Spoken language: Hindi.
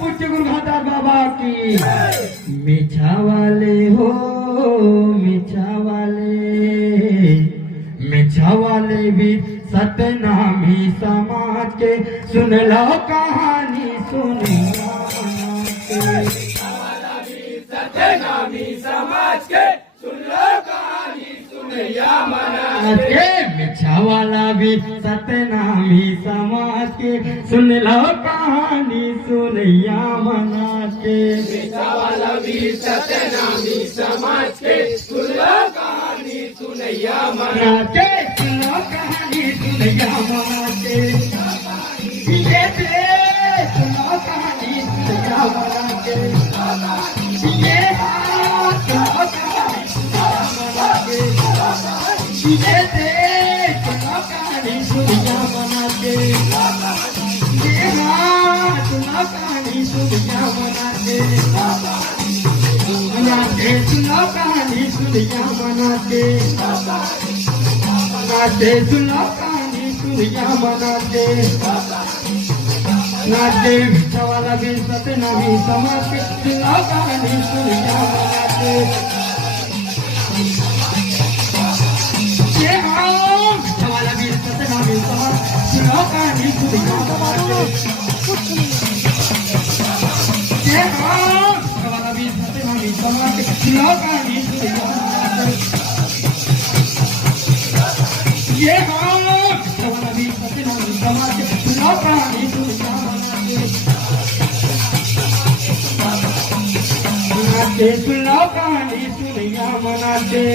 पूज्य गुरु घाटार बाबा की। मीठा वाले हो मीठा वाले भी सतनामी समाज के, सुन लो कहानी सुनिया सत्यनामी समाज के सुन लो कहानी सुनैया मना के। मीठा वाला भी सतनामी समाज के, सुन लो कहानी सुनैया मना के। मीठा वाला भी सत्यनामी समाज के सुन लो कहानी सुनैया मना के। सुन लो कहानी सुनैया मना के। ये दे सुनो कहानी सुनैया मना के। ये सुनो कहानी सुनैया मना के। ये दे सुनो कहानी सुनैया मना के। ये सुनो कहानी सुनैया मना के। मना के सुनो कहानी सुनैया मना के। नाचे सुनो कहानी सुनैया मना के। नाचे मीठा वाला भी सतनामी समाज के, सुनो कहानी सुनैया मना के। मीठा वाला भी सतनामी समाज, सुनो कहानी सुनैया मना के। मीठा वाला भी सतनामी समाज के, सुनो कहानी सुनैया मना के। ये मीठा वाला भी सतनामी समाज के, सुनो कहानी सुनैया मना के। नाचे सुनो कहानी सुनैया मना के।